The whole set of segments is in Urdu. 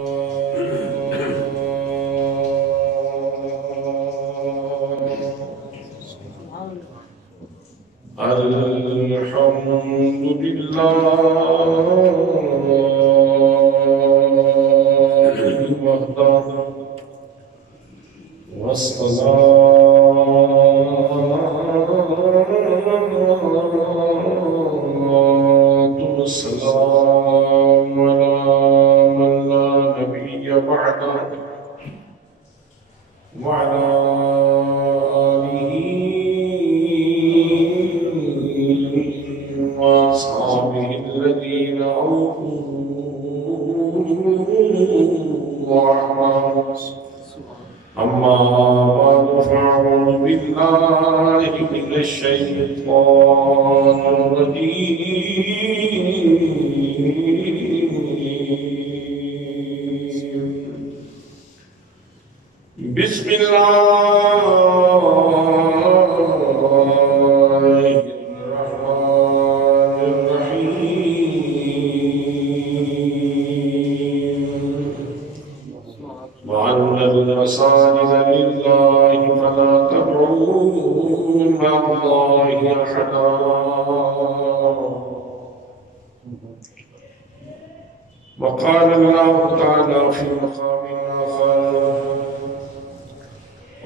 الحمد لله وحده والصلاة والسلام على من لا نبي بعده وعلى آله وأصحابه الذين أوفوا وعمروا. أما بعد فأعوذ بالله من الشيطان الرجيم. بسم الله الرحمن الرحيم. وأن المساجد لله فلا تدعوا مع الله أحدا. وقال الله تعالى في مقام آخر: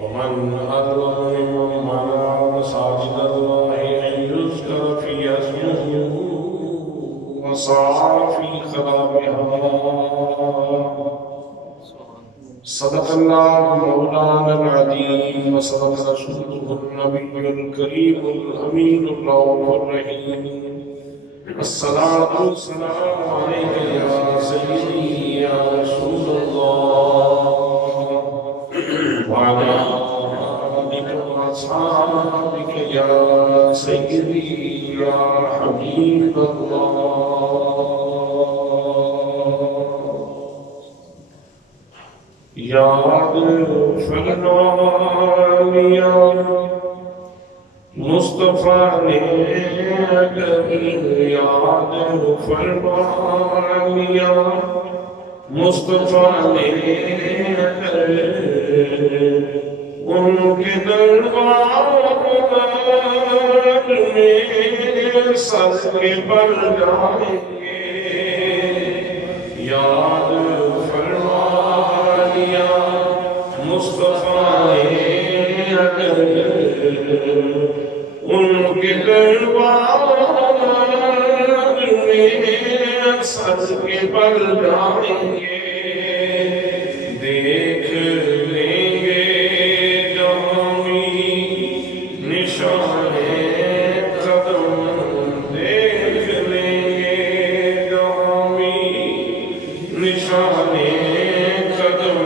ومن أظلم ممن منع مساجد الله أن يذكر فيها اسمه وسعى في خرابها. صدق الله مولانا العظيم وصدق رسوله النبي الكريم الأمين الرؤوف الرحيم. الصلاة والسلام عليك يا سيدي يا رسول الله وعلى آلك وأصحابك يا سيدي يا حبيب الله. یاد فرمایا مصطفیٰ نے اگر یاد فرمایا مصطفیٰ نے اگر ان کے دربار میں سر کے بل جائیں گے. یاد مصطفیٰ نے اگر ان کے دربار میں سر کے بل جائیں گے. دیکھ لیں گے جامی نشان قدم. دیکھ لیں گے جامی نشان قدم.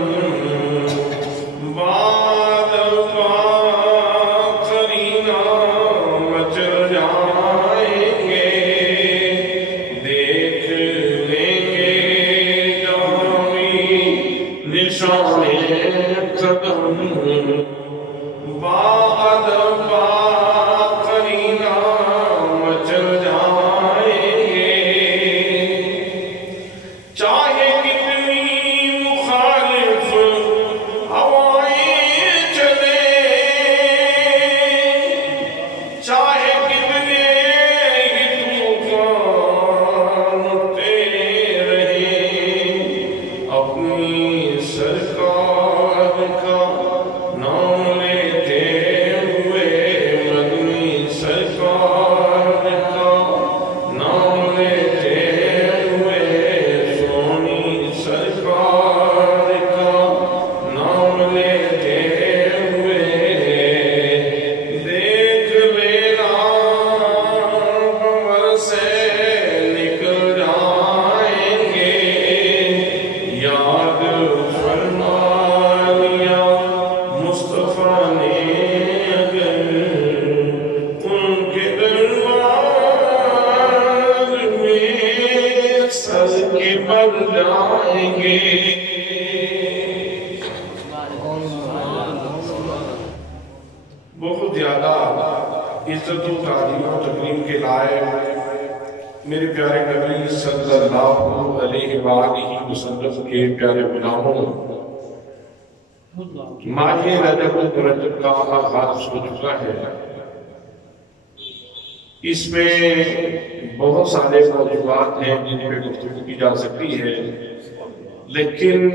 بہت زیادہ عزت و تعظیم و تکریم کے لائق میرے پیارے نبی صلی اللہ علیہ وآلہ وسلم کے پیارے غلاموں، ماہ رجب کا آغاز ہو چکا ہے۔ اس میں بہت سارے موضوعات ہیں جن پہ گفتگو کی جا سکتی ہے، لیکن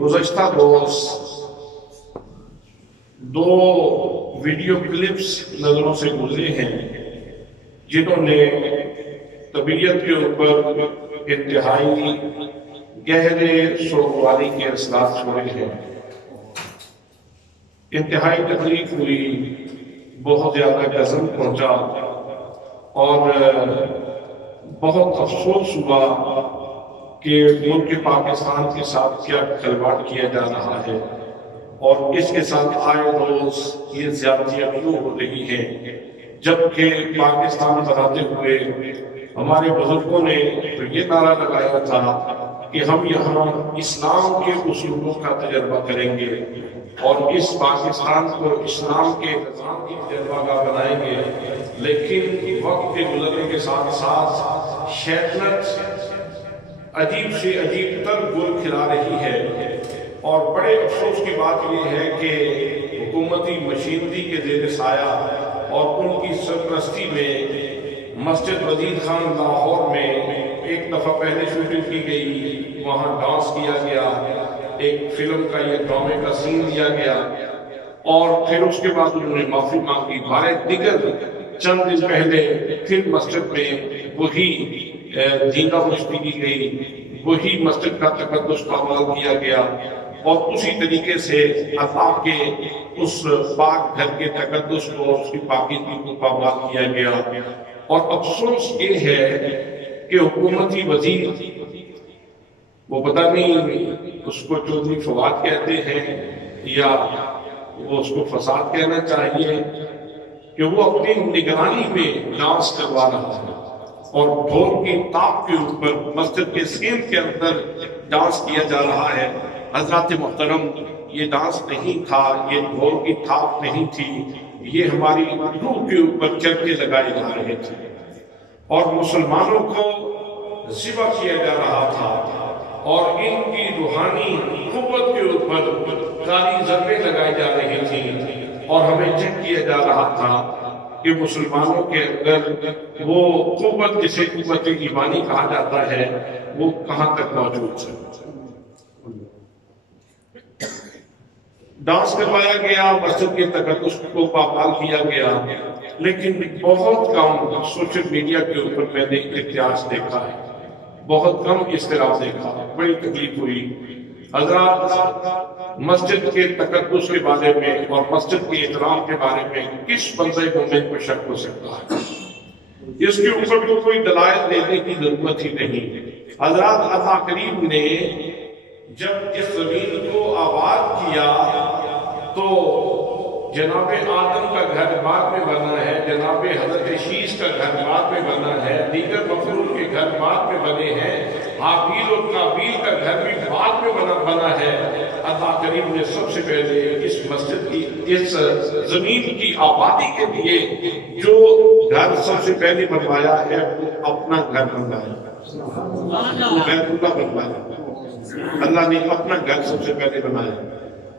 گزشتہ روز دو ویڈیو کلپس نظروں سے گزرے ہیں جنہوں نے طبیعت کے اوپر انتہائی گہرے سوگواری کے اثرات چھوڑے ہیں۔ انتہائی تکلیف ہوئی، بہت زیادہ غضب پہنچا اور بہت افسوس ہوا کہ ملک پاکستان کے ساتھ کیا کھلواڑ کیا جا رہا ہے اور اس کے ساتھ آئے روز یہ زیادتیاں کیوں ہو رہی ہیں، جبکہ پاکستان بناتے ہوئے ہمارے بزرگوں نے تو یہ نعرہ لگایا تھا کہ ہم یہاں اسلام کے اصولوں کا تجربہ کریں گے اور اس پاکستان کو اسلام کے نظام کی تجربہ گاہ بنائیں گے، لیکن وقت کے گزرنے کے ساتھ ساتھ شیطنت عجیب سے عجیب تر گل کھلا رہی ہے۔ اور بڑے افسوس کی بات یہ ہے کہ حکومتی مشینری کے زیر سایہ اور ان کی سرپرستی میں مسجد وزیر خان لاہور میں ایک دفعہ پہلے شوٹنگ کی گئی، وہاں ڈانس کیا گیا، ایک فلم کا یہ ڈرامے کا سین دیا گیا اور پھر اس کے بعد انہوں نے معافی مانگی۔ بارے دیگر چند دن پہلے پھر مسجد میں وہی دینہ پرستی کی گئی، وہی مسجد کا تقدس پامال کیا گیا اور اسی طریقے سے اللہ کے اس پاک گھر کے تقدس کو، اس کی پاکیزگی کو پامال کیا گیا۔ اور افسوس یہ ہے کہ حکومتی وزیر، وہ پتہ نہیں اس کو چودھری فواد کہتے ہیں یا وہ اس کو فساد کہنا چاہیے، کہ وہ اپنی نگرانی میں ڈانس کروا رہا ہے اور ڈھول کی تاپ کے اوپر مسجد کے سین کے اندر ڈانس کیا جا رہا ہے۔ حضرات محترم، یہ ڈانس نہیں تھا، یہ ڈھول کی تھاپ نہیں تھی، یہ ہماری روح کے اوپر چرچے لگائے جا رہے تھے اور مسلمانوں کو ذبح کیا جا رہا تھا اور ان کی روحانی قوت کے اوپر کاری ضربیں لگائی جا رہی تھیں اور ہمیں چیک کیا جا رہا تھا کہ مسلمانوں کے اندر وہ قوت جسے قوت ایمانی کہا جاتا ہے وہ کہاں تک موجود ہے۔ ڈانس کروایا گیا، مسجد کے تقدس کو پامال کیا گیا، لیکن بہت کم سوشل میڈیا کے اوپر میں نے احتجاج دیکھا ہے، بہت کم اختلاف دیکھا، بڑی تکلیف ہوئی۔ حضرات، مسجد کے تقدس کے بارے میں اور مسجد کے احترام کے بارے میں کس بندے مومن کو شک ہو سکتا ہے؟ اس کے اوپر تو کوئی دلائل دینے کی ضرورت ہی نہیں۔ حضرات، اللہ کریم نے جب اس زمین کو آباد کیا تو جناب آدم کا گھر بعد میں بنا ہے، جناب حضرت شیش کا گھر بعد میں بنا ہے، دیگر مخلوق کے گھر بعد میں بنے ہیں، حابیل اور قابیل کا گھر بھی بعد میں بنا ہے۔ اللہ کریم نے سب سے پہلے اس مسجد کی، اس زمین کی آبادی کے لیے جو گھر سب سے پہلے بنوایا ہے وہ اپنا گھر بنوایا، بیت اللہ بنوایا۔ اللہ نے اپنا گھر سب سے پہلے بنایا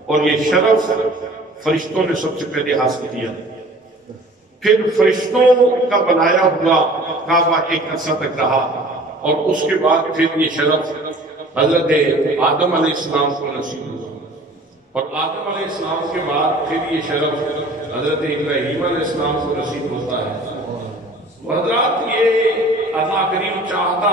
اور یہ شرف فرشتوں نے سب سے پہلے حاصل کیا۔ پھر فرشتوں کا بنایا ہوا کعبہ ایک عرصہ تک رہا اور اس کے بعد پھر یہ شرف حضرت آدم علیہ السلام کو نصیب ہوا اور آدم علیہ السلام کے بعد پھر یہ شرف حضرت ابراہیم علیہ السلام کو نصیب ہوتا ہے۔ حضرات، یہ اللہ کریم چاہتا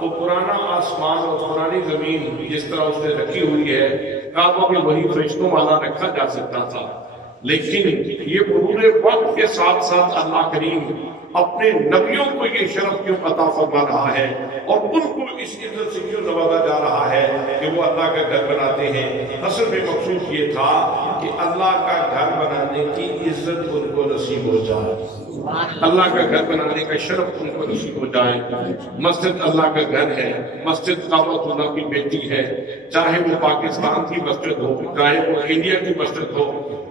تو پرانا آسمان اور پرانی زمین جس طرح اس نے رکھی ہوئی ہے، کعبہ میں وہی فرشتوں والا رکھا جا سکتا تھا، لیکن یہ مرور وقت کے ساتھ ساتھ اللہ کریم اپنے نبیوں کو یہ شرف کیوں عطا فرما رہا ہے اور ان کو اس عزت سے کیوں نوازا جا رہا ہے کہ وہ اللہ کا گھر بناتے ہیں؟ اصل میں مقصود یہ تھا کہ اللہ کا گھر بنانے کی عزت ان کو نصیب ہو جائے۔ اللہ کا گھر بنانے کا شرف ان کو نصیب ہو جائے۔ مسجد اللہ کا گھر ہے، مسجد کعبۃ اللہ کی بیٹی ہے، چاہے وہ پاکستان کی مسجد ہو، چاہے وہ انڈیا کی مسجد ہو۔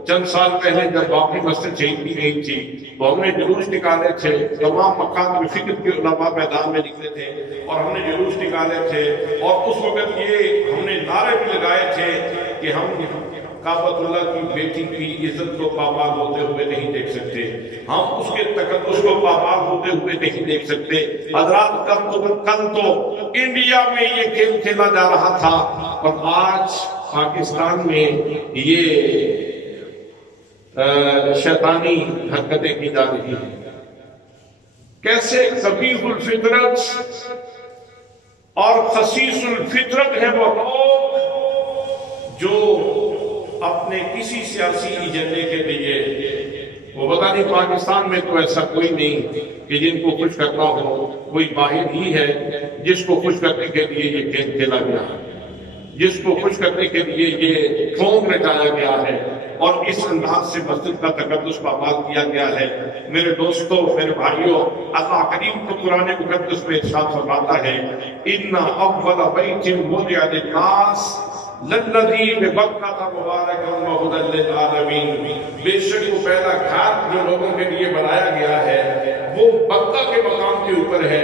چند سال پہلے جب باقی مسجد شہید کی گئی تھی تو ہم نے جلوس نکالے تھے، تمام مکان میں فکر کے علماء میدان میں نکلے تھے اور ہم نے جلوس نکالے تھے، اور اس وقت یہ ہم نے نعرے بھی لگائے تھے کہ ہم کعبۃ اللہ کی بیٹی کی عزت کو پامال ہوتے ہوئے نہیں دیکھ سکتے، ہم اس کے تقدس کو پامال ہوتے ہوئے نہیں دیکھ سکتے۔ حضرات کل تو انڈیا میں یہ کھیل کھیلا جا رہا تھا اور آج پاکستان میں یہ شیطانی حرکتیں کی جا رہی ہیں۔ کیسے قبیح الفطرت اور خسیس الفطرت ہے وہ لوگ جو اپنے کسی سیاسی ایجنڈے کے لیے، وہ پتہ نہیں پاکستان میں تو ایسا کوئی نہیں کہ جن کو خوش کرنا ہو، کوئی واحد ہی ہے جس کو خوش کرنے کے لیے یہ کھیل کھیلا گیا ہے، جس کو خوش کرنے کے لیے یہ ڈھونگ رچایا گیا ہے اور اس انداز سے مسجد کا تقدس پامال کیا گیا ہے۔ میرے دوستوں، میرے بھائیوں، اللہ کریم کو قرآن مقدس میں ارشاد فرماتا ہے ان اول بیت وضع للناس للذی ببکۃ مبارکا وہدی للعالمین، بے شک وہ پہلا گھر جو لوگوں کے لیے بنایا گیا ہے وہ بکہ کے مقام کے اوپر ہے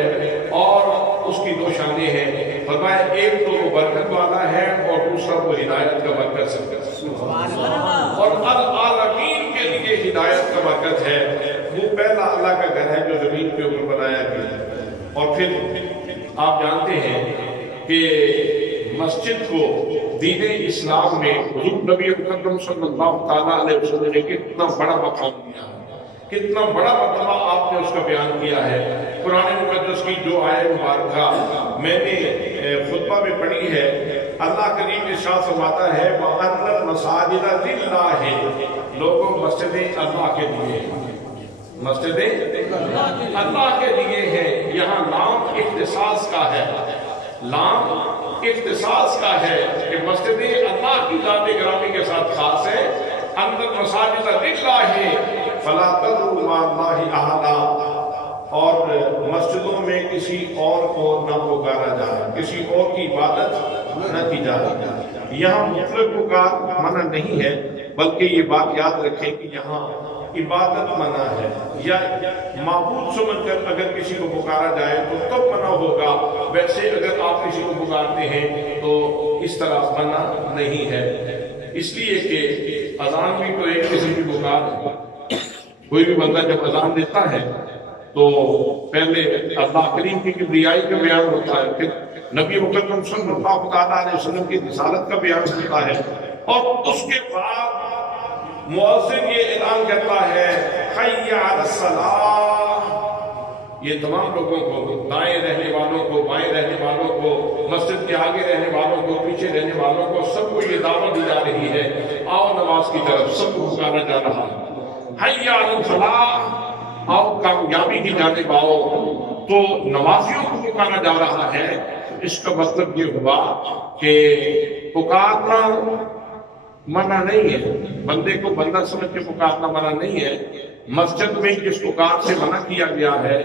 اور اس کی دو شانیں ہیں۔ فرمایا ایک تو وہ برکت والا ہے اور دوسرا وہ ہدایت کا مرکز ہے، اور العالمین کے لیے ہدایت کا مرکز ہے۔ وہ پہلا اللہ کا گھر ہے جو زمین کے اوپر بنایا گیا ہے۔ اور پھر آپ جانتے ہیں کہ مسجد کو دین اسلام میں حضور نبی مکرم صلی اللہ تعالیٰ علیہ وسلم نے کتنا بڑا مقام دیا ہے، کتنا بڑا مرتبہ آپ نے اس کا بیان کیا ہے۔ قرآن مقدس کی جو آیت مبارکہ میں نے خطبہ میں پڑھی ہے، اللہ کریم ارشاد فرماتا ہے وَأَنَّ الْمَسَاجِدَ لِلَّهِ، لوگوں مسجدیں اللہ کے لیے ہیں، مسجدیں اللہ کے لیے ہیں۔ یہاں لام اختصاص کا ہے، لام اختصاص کا ہے کہ مسجدیں اللہ کی ذات گرامی کے ساتھ خاص ہیں۔ اندر مساجد للہ فلا تدعوا مع اللہ احدا، اور مسجدوں میں کسی اور کو نہ پکارا جائے، کسی اور کی عبادت نہ کی جائے۔ یہاں مطلق پکار منع نہیں ہے، بلکہ یہ بات یاد رکھیں کہ یہاں عبادت منع ہے، یا معبود سمجھ کر اگر کسی کو پکارا جائے تو تب منع ہوگا، ویسے اگر آپ کسی کو پکارتے ہیں تو اس طرح منع نہیں ہے۔ اس لیے کہ اذان بھی تو ایک قسم کی پکار ہے۔ کوئی بھی بندہ جب اذان دیتا ہے تو پہلے اللہ کریم کی کبریائی کا بیان ہوتا ہے، پھر نبی مکرم صلی اللہ تعالیٰ علیہ وسلم کی رسالت کا بیان ہوتا ہے، اور اس کے بعد مؤذن یہ اعلان کرتا ہے حی علی الصلاۃ۔ یہ تمام لوگوں کو، دائیں رہنے والوں کو، بائیں رہنے والوں کو، مسجد کے آگے رہنے والوں کو، پیچھے رہنے والوں کو، سب کو یہ دعوت دی جا رہی ہے آؤ نماز کی طرف، سب کو پکارا جا رہا ہے حی علی الفلاح، آؤ کامیابی کی جانب آؤ۔ تو نمازیوں کو پکارا جا رہا ہے، اس کا مطلب یہ ہوا کہ پکارنا منع نہیں ہے، بندے کو بندہ سمجھ کے پکارنا منع نہیں ہے۔ مسجد میں جس پکار سے منع کیا گیا ہے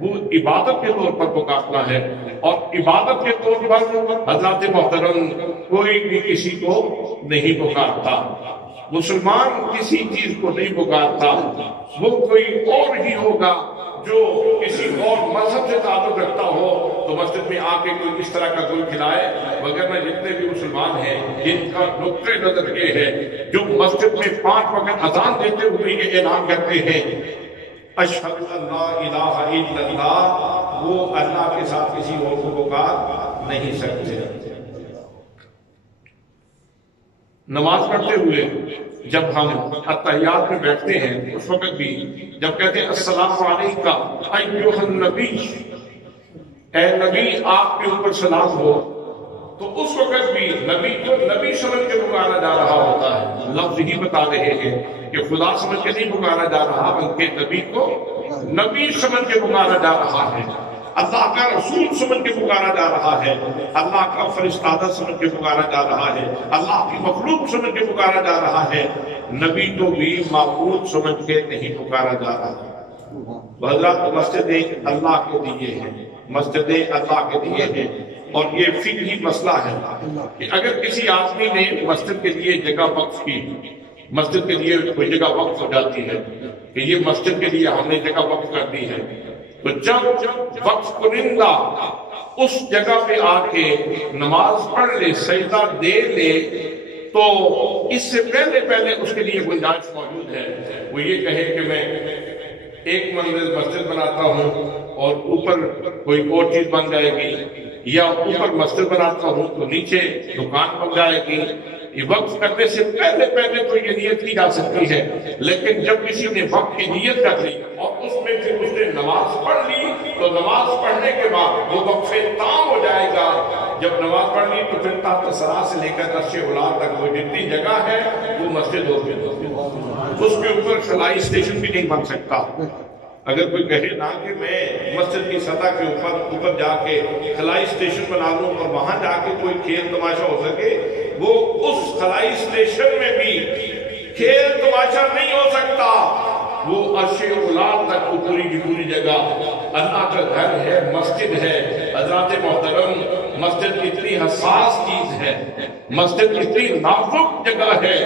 وہ عبادت کے طور پر پکارنا ہے، اور عبادت کے طور پر حضرات محترم کوئی بھی کسی کو نہیں پکارتا، مسلمان کسی چیز کو نہیں پکارتا، وہ کوئی اور ہی ہوگا جو کسی اور مذہب سے تعلق رکھتا ہو تو مسجد میں آ کے کوئی اس طرح کا گل کھلائے، وگرنہ جتنے بھی مسلمان ہیں جن کا نقطۂ نظر یہ ہے، جو مسجد میں 5 وقت اذان دیتے ہوئے یہ اعلان کرتے ہیں اشہد ان لا الہ الا اللہ، وہ اللہ کے ساتھ کسی اور کو پکار نہیں سکتے۔ نماز پڑھتے ہوئے جب ہم اتحیات میں بیٹھتے ہیں اس وقت بھی جب کہتے ہیں السلام علیکہ ایھا النبی، اے نبی آپ کے اوپر سلام ہو، تو اس وقت بھی نبی کو نبی سمجھ کے پکارا جا رہا ہوتا ہے۔ لفظ ہی بتا رہے ہیں کہ خدا سمجھ کے نہیں پکارا جا رہا، بلکہ نبی کو نبی سمجھ کے پکارا جا رہا ہے، اللہ کا رسول سمجھ کے پکارا جا رہا ہے، اللہ کا فرشتادہ سمجھ کے پکارا جا رہا ہے، اللہ کی مخلوق سمجھ کے پکارا جا رہا ہے۔ نبی تو بھی معبود سمجھ کے نہیں پکارا جا رہا۔ حضرات مسجد اللہ کے لیے ہے، مسجد اللہ کے لیے ہے، اور یہ فقہی مسئلہ ہے کہ اگر کسی آدمی نے مسجد کے لیے جگہ وقف کی، مسجد کے لیے کوئی جگہ وقف ہو جاتی ہے کہ یہ مسجد کے لیے ہم نے جگہ وقف کر دی ہے، تو جب وقف کنندہ اس جگہ پہ آ کے نماز پڑھ لے، سجدہ دے لے، تو اس سے پہلے اس کے لیے گنجائش موجود ہے، وہ یہ کہے کہ میں ایک منزل مسجد بناتا ہوں اور اوپر کوئی اور چیز بن جائے گی، یا اوپر مسجد بناتا ہوں تو نیچے دکان بن جائے گی۔ یہ وقف کرنے سے پہلے تو یہ نیت کی جا سکتی ہے، لیکن جب کسی نے وقف کی نیت کر لی اور اس میں پھر اس نے نماز پڑھ لی، تو نماز پڑھنے کے بعد وہ وقف تام ہو جائے گا۔ جب نماز پڑھ لی تو پھر تحت سرا سے لے کر عرش علا تک وہ جتنی جگہ ہے وہ مسجد ہوگی، اس کے اوپر خلائی اسٹیشن بھی نہیں بن سکتا۔ اگر کوئی کہے نا کہ میں مسجد کی سطح کے اوپر جا کے خلائی اسٹیشن بنا لوں اور وہاں جا کے کوئی کھیل تماشا ہو سکے، وہ اس خلائی اسٹیشن میں بھی کھیل تماشا نہیں ہو سکتا۔ وہ عرش علا تک پوری کی پوری جگہ اللہ کا گھر ہے، مسجد ہے۔ حضرات محترم، مسجد اتنی حساس چیز ہے، مسجد اتنی نازک جگہ ہے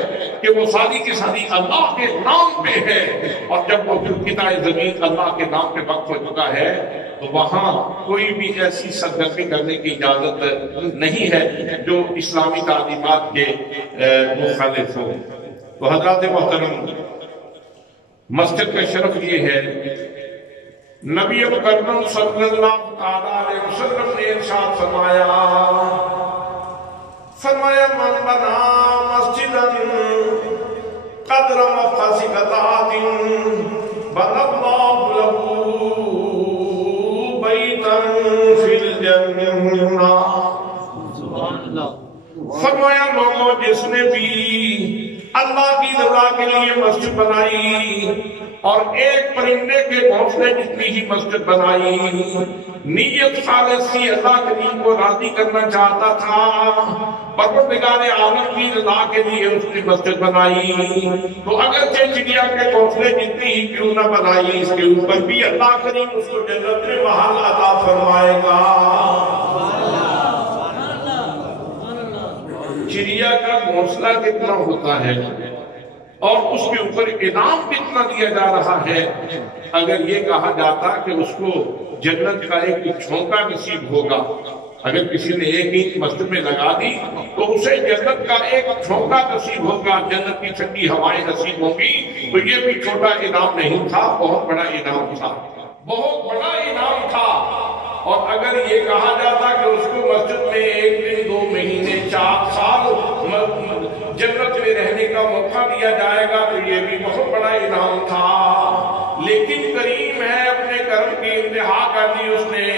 کہ وہ ساری کی ساری اللہ کے نام پہ ہے، اور جب وہ کتائے زمین اللہ کے نام پہ وقف ہو چکا ہے تو وہاں کوئی بھی ایسی سرگرمی کرنے کی اجازت نہیں ہے جو اسلامی تعلیمات کے مخالف ہو۔ تو حضرات محترم، مسجد کا شرف یہ ہے، نبی مکرم صلی اللہ علیہ وسلم نے ارشاد فرمایا من بنا مسجدا قدر مفاصل قطعات بنى الله له بیتا فی الجنہ۔ فرمایا لوگوں، جس نے بھی اللہ کی رضا کے لیے مسجد بنائی اور ایک پرندے کے گھونسلے جتنی ہی مسجد بنائی، نیت خالص تھی، اللہ کریم کو راضی کرنا چاہتا تھا، پروردگار عالم کی رضا کے لیے اس نے مسجد بنائی، تو اگرچہ چڑیا کے گھونسلے جتنی ہی کیوں نہ بنائی، اس کے اوپر بھی اللہ کریم اس کو جنت میں محل عطا فرمائے گا۔ چڑیا کا گھونسلہ کتنا ہوتا ہے اور اس کے اوپر انعام کتنا دیا جا رہا ہے، اگر یہ کہا جاتا کہ اس کو جنت کا ایک جھونکا نصیب ہوگا، اگر کسی نے ایک اینٹ مسجد میں لگا دی تو اسے جنت کا ایک جھونکا نصیب ہوگا، جنت کی ٹھنڈی ہوائیں نصیب ہوں گی، تو یہ بھی چھوٹا انعام نہیں تھا، بہت بڑا انعام تھا، بہت بڑا انعام تھا۔ اور اگر یہ کہا جاتا کہ اس کو مسجد میں ایک دن، 2 مہینے، 4 سال جنت میں رہنے کا موقع دیا جائے گا، تو یہ بھی بہت بڑا انعام تھا۔ لیکن کریم ہے، اپنے کرم کی انتہا کر دی اس نے،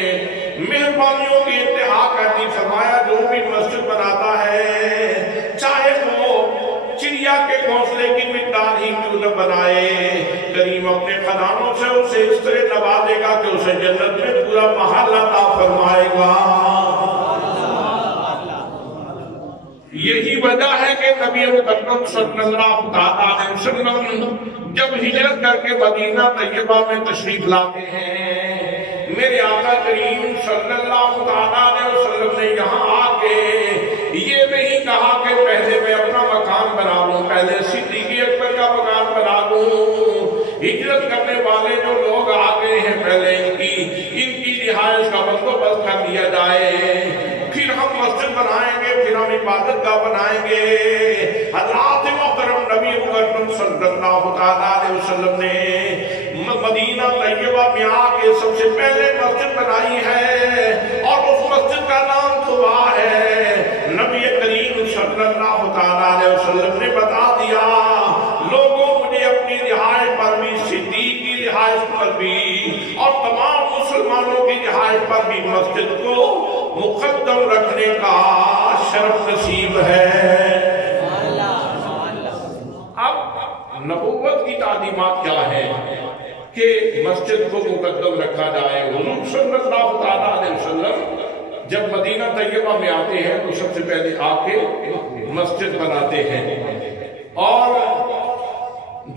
مہربانیوں کی انتہا کر دی۔ فرمایا جو بھی مسجد بناتا ہے، چاہے وہ چڑیا کے گھونسلے کی مقدار ہی کیوں نہ بنائے، کریم اپنے خزانوں سے اسے اس طرح نوازے گا کہ اسے جنت میں پورا محل عطا فرمائے گا۔ یہی وجہ ہے کہ نبی مکرم صلی اللہ علیہ وسلم جب ہجرت کر کے مدینہ طیبہ میں تشریف لاتے ہیں، میرے آقا کریم صلی اللہ علیہ وسلم نے یہاں آ کے یہ نہیں کہا کہ پہلے میں اپنا مکان بنا لوں، پہلے صدیق اکبر کا مکان بنا لوں۔ ہجرت کرنے والے جو لوگ آ گئے ہیں، پہلے ان کی رہائش کا بندوبست کر دیا جائے، پھر ہم مسجد بنائیں گے، پھر ہم عبادت گاہ بنائیں گے۔ حضرات محترم، نبی مکرم صلی اللہ علیہ وسلم نے مدینہ طیبہ میں آ کے سب سے پہلے مسجد بنائی ہے، اور اس مسجد کا نام قباء ہے۔ نبی کریم صلی اللہ علیہ وسلم نے بتا دیا، لوگوں مجھے اپنی رہائش پر بھی، صدیق کی رہائش پر بھی، اور تمام مسلمانوں کی رہائش پر بھی مسجد کو مقدم رکھنے کا شرف نصیب ہے۔ اب نبوت کی تعلیمات کیا ہے کہ مسجد کو مقدم رکھا جائے؟ حضور صلی اللہ علیہ وسلم جب مدینہ طیبہ میں آتے ہیں تو سب سے پہلے آ کے مسجد بناتے ہیں، اور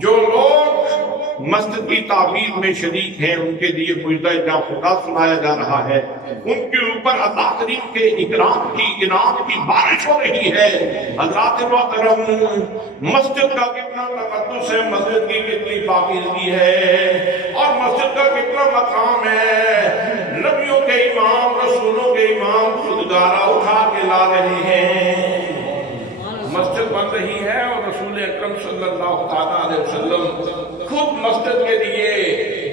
جو لوگ مسجد کی تعمیر میں شریک ہیں ان کے لیے مجدہ جاں خدا سنایا جا رہا ہے، ان کے اوپر اللہ کریم کے اکرام کی انعام کی بارش ہو رہی ہے۔ حضرات محترم، مسجد کا کتنا تقدس ہے، مسجد کی کتنی پاکیزگی ہے، اور مسجد کا کتنا مقام ہے۔ نبیوں کے امام، رسولوں کے امام خود گارا اٹھا کے لا رہے ہیں۔ مسجد بن رہی ہے اور رسول اکرم صلی اللہ علیہ وسلم خود مسجد کے لیے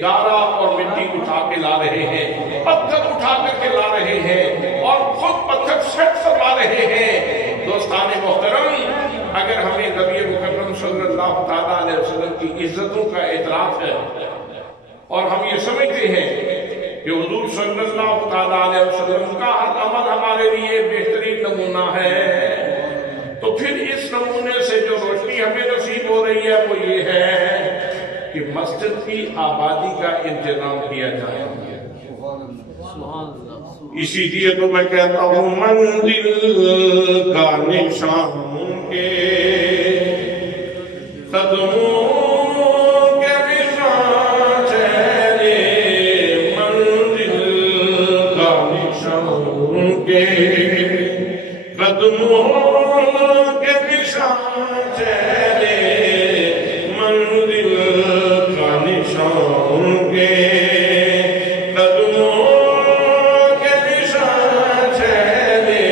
گارا اور مٹی اٹھا کے لا رہے ہیں، پتھر اٹھا کر کے لا رہے ہیں، اور خود پتھر سیٹ کروا رہے ہیں۔ دوستان محترم، اگر ہمیں نبی مکرم صلی اللہ علیہ وسلم کی عزتوں کا اعتراف ہے اور ہم یہ سمجھتے ہیں کہ حضور صلی اللہ علیہ وسلم کا ہر عمل ہمارے لیے بہترین نمونہ ہے، تو پھر اس نمونے سے جو روشنی ہمیں نصیب ہو رہی ہے وہ یہ ہے کہ مسجد کی آبادی کا انتظام کیا جائے۔ اسی لیے تو میں کہتا ہوں منزل کا نشان کے قدموں کے نشان چہرے، منزل کا نشان کے قدموں کے نشان چہرے، منزل کا نشان کے قدموں کے نشان چہرے،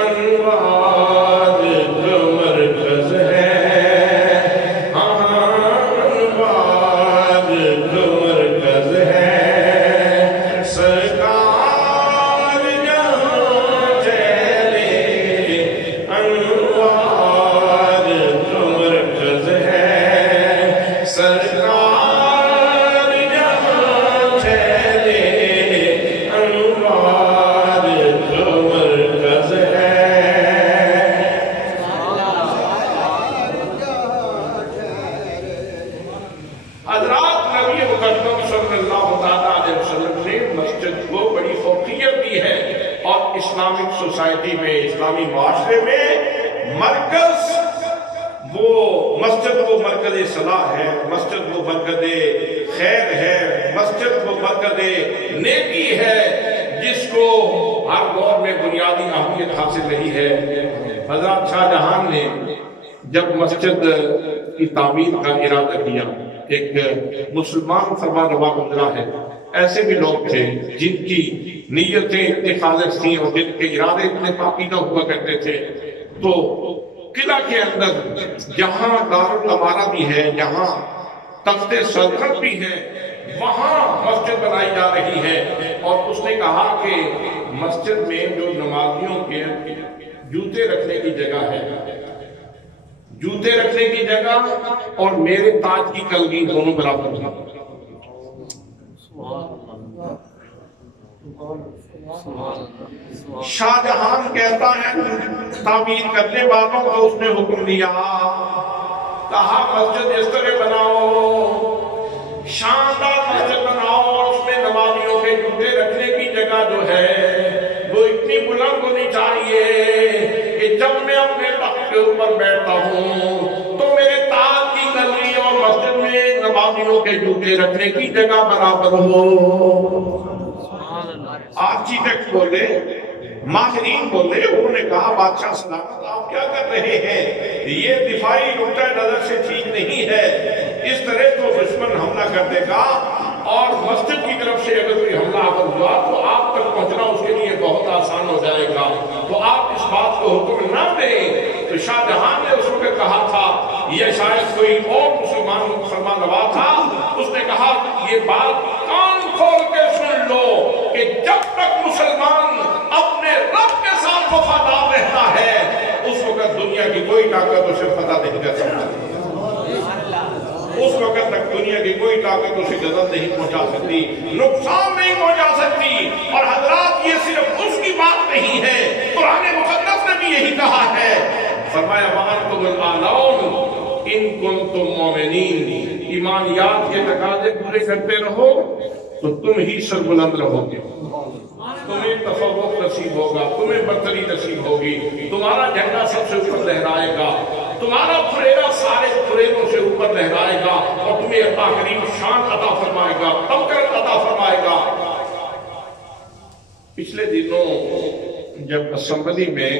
انوار کا مرکز ہے، انوار کا مرکز ہے، سرکار جہاں چہرے، انوار کا مرکز ہے، سرکار جہاں چہرے، انوار کا مرکز ہے۔ حضرات، نبی مکرم صلی اللہ علیہ وسلم نے مسجد کو بڑی فوقیت دی ہے، اور اسلامک سوسائٹی میں، اسلامی معاشرے میں مرکز وہ مسجد وہ مرکز صلاح ہے، مسجد وہ مرکز خیر ہے، مسجد وہ مرکز نیکی ہے جس کو ہر دور میں بنیادی اہمیت حاصل رہی ہے۔ حضرت شاہ جہان نے جب مسجد کی تعمیر کا ارادہ کیا، ایک مسلمان فرما روا گزرا ہے، ایسے بھی لوگ تھے جن کی نیتیں اتنی خالص تھیں اور جن کے ارادے اتنے پاکیزہ ہوا کرتے تھے، تو قلعہ کے اندر جہاں دارالامارہ بھی ہے، جہاں تخت سلطنت بھی ہے، وہاں مسجد بنائی جا رہی ہے، اور اس نے کہا کہ مسجد میں جو نمازیوں کے جوتے رکھنے کی جگہ ہے، جوتے رکھنے کی جگہ اور میرے تاج کی کلگی دونوں برابر ہیں۔ شاہ جہان کہتا ہے تعمیر کرنے والوں کو اس نے حکم دیا، کہا مسجد اس طرح بناؤ، شاندار مسجد بناؤ، اور اس میں نمازیوں کے جوتے رکھنے کی جگہ جو ہے وہ اتنی بلند ہونی چاہیے کہ جب میں اپنے تخت کے اوپر بیٹھتا ہوں تو میرے تاج کی گلی اور مسجد میں نمازیوں کے جوتے رکھنے کی جگہ برابر ہو۔ آرکیٹیکٹ بولے، ماہرین بولے، انہوں نے کہا بادشاہ سلامت آپ کیا کر رہے ہیں، یہ دفاعی نقطہ نظر سے ٹھیک نہیں ہے، اس طرح تو دشمن حملہ کر دے گا، اور مسجد کی طرف سے اگر کوئی حملہ ہوا تو آپ تک پہنچنا اس کے لیے بہت آسان ہو جائے گا، تو آپ اس بات کو حکم نہ دیں۔ تو شاہ جہان نے اس وقت کہا تھا، یہ شاید کوئی اور مسلمان روا تھا، اس نے کہا یہ بات کان کھول کے سن لو کہ جب تک مسلمان اپنے رب کے ساتھ وفادار رہتا ہے اس وقت دنیا کی کوئی طاقت اسے فتح نہیں کر سکتی، اس وقت تک دنیا کی کوئی طاقت اسے غضب نہیں پہنچا سکتی، نقصان نہیں پہنچا سکتی۔ اور حضرات، یہ صرف اس کی بات نہیں ہے، قرآن مقدس نے بھی یہی کہا ہے، فرمایا وَأَنْتُمُ الْأَعْلَوْنَ إِن كُنتُم مُؤْمِنِينَ، ایمانیات کے تقاضے پورے کرتے رہو تو تم ہی سربلند رہو گے، تمہیں تفوق نصیب ہوگا، تمہیں برتری نصیب ہوگی، تمہارا جھنڈا سب سے اوپر لہرائے گا۔ تمہارا فریرا سارے فریروں سے اوپر لہرائے گا اور تمہیں اللہ کریم شان عطا فرمائے گا، تمکن عطا فرمائے گا۔ پچھلے دنوں جب اسمبلی میں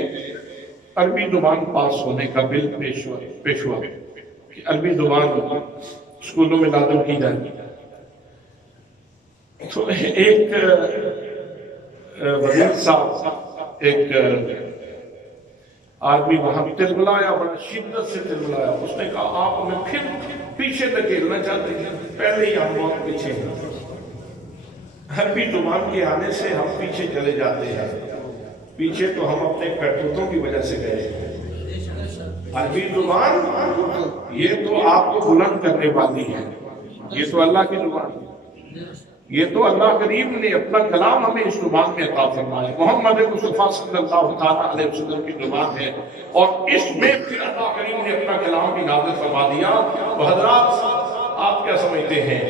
عربی زبان پاس ہونے کا بل پیش ہوا کہ عربی زبان اسکولوں میں لازم کی جائے، تو ایک وزیر صاحب ایک آدمی وہاں تلملایا، بڑا شدت سے تلملایا۔ اس نے کہا آپ ہمیں پھر پیچھے دھکیلنا چاہتے ہیں، پہلے ہی ہم بہت پیچھے ہیں، عربی زبان کے آنے سے ہم پیچھے چلے جاتے ہیں۔ پیچھے تو ہم اپنے کرتوتوں کی وجہ سے گئے۔ عربی زبان یہ تو آپ کو بلند کرنے والی ہے، یہ تو اللہ کی زبان ہے، یہ تو اللہ کریم نے اپنا کلام ہمیں اس زبان میں عطا فرمایا، محمد مصطفیٰ صلی اللہ تعالیٰ علیہ وسلم کی زبان ہے، اور اس میں پھر اللہ کریم نے اپنا کلام بھی نازل فرما دیا۔ تو حضرات آپ کیا سمجھتے ہیں،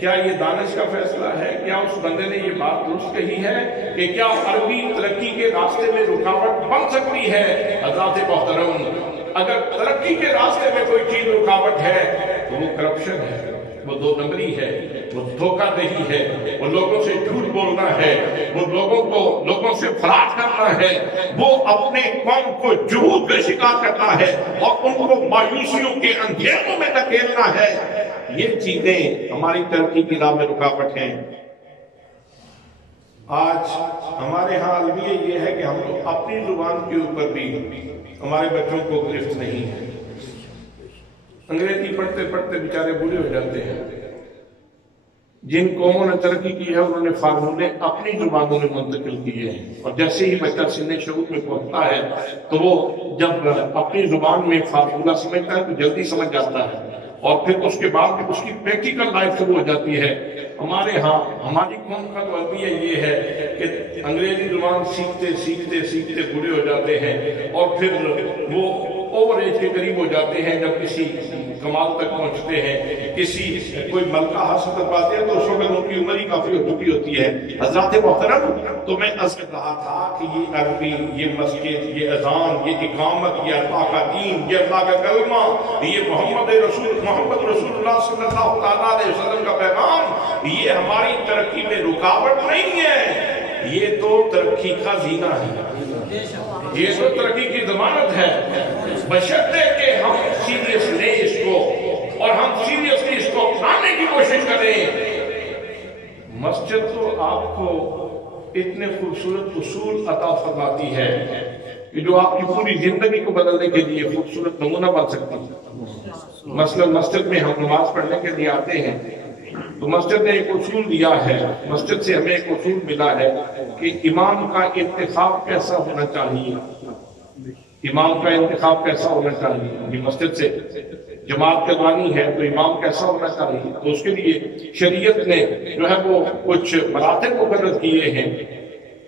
کیا یہ دانش کا فیصلہ ہے؟ کیا اس بندے نے یہ بات درست کہی ہے کہ کیا عربی ترقی کے راستے میں رکاوٹ بن سکتی ہے؟ حضرات محترم، اگر ترقی کے راستے میں کوئی چیز رکاوٹ ہے تو وہ کرپشن ہے، وہ دو نمبری ہے، وہ دھوکہ دہی ہے، وہ لوگوں سے جھوٹ بولنا ہے، وہ لوگوں سے فراڈ کرنا ہے، وہ اپنے قوم کو جہود کا شکار کرنا ہے اور ان کو مایوسیوں کے اندھیروں میں دھکیلنا ہے۔ یہ چیزیں ہماری ترقی کی راہ میں رکاوٹ ہیں۔ آج ہمارے ہاں المیہ یہ ہے کہ ہم لوگ اپنی زبان کے اوپر بھی ہمارے بچوں کو گرفت نہیں ہے۔ انگریزی پڑھتے پڑھتے بیچارے بوڑھے ہو جاتے ہیں۔ جن قوموں نے ترقی کی ہے انہوں نے فارمولے اپنی زبانوں میں منتقل کیے ہیں، اور جیسے ہی بچہ سن شعور میں پہنچتا ہے تو وہ جب اپنی زبان میں فارمولہ سمجھتا ہے تو جلدی سمجھ جاتا ہے، اور پھر اس کے بعد اس کی پریکٹیکل لائف شروع ہو جاتی ہے۔ ہمارے ہاں ہماری قوم کا تو المیہ یہ ہے کہ انگریزی زبان سیکھتے سیکھتے سیکھتے بوڑھے ہو جاتے ہیں، اور پھر وہ اوور ایج کے قریب ہو جاتے ہیں۔ جب کسی کمال تک پہنچتے ہیں، کوئی ملکہ حاصل کر پاتے ہیں، تو اس وقت ان کی عمر ہی کافی ہو چکی ہوتی ہے۔ حضرات محترم، تو میں عرض کر رہا تھا کہ یہ عربی، یہ مسجد، یہ اذان، یہ اقامت، یہ اللہ کا دین، یہ اللہ کا کلمہ، یہ محمد رسول اللہ صلی اللہ تعالیٰ علیہ وسلم کا پیغام، یہ ہماری ترقی میں رکاوٹ نہیں ہے، یہ تو ترقی کا زینہ ہے، یہ تو ترقی کی ضمانت ہے، بشرطے کہ ہم سیریس لیں اس کو اور ہم سیریسلی اس کو اپنانے کی کوشش کریں۔ مسجد تو آپ کو اتنے خوبصورت اصول عطا فرماتی ہے کہ جو آپ کی پوری زندگی کو بدلنے کے لیے خوبصورت نمونہ بن سکتی ہے۔ مثلا مسجد میں ہم نماز پڑھنے کے لیے آتے ہیں تو مسجد نے ایک اصول دیا ہے، مسجد سے ہمیں ایک اصول ملا ہے کہ امام کا انتخاب کیسا ہونا چاہیے، امام کا انتخاب کیسا ہونا چاہیے۔ یہ مسجد سے جماعت کروانی ہے تو امام کیسا ہونا چاہیے، تو اس کے لیے شریعت نے جو ہے وہ کچھ مراتب مقرر کیے ہیں۔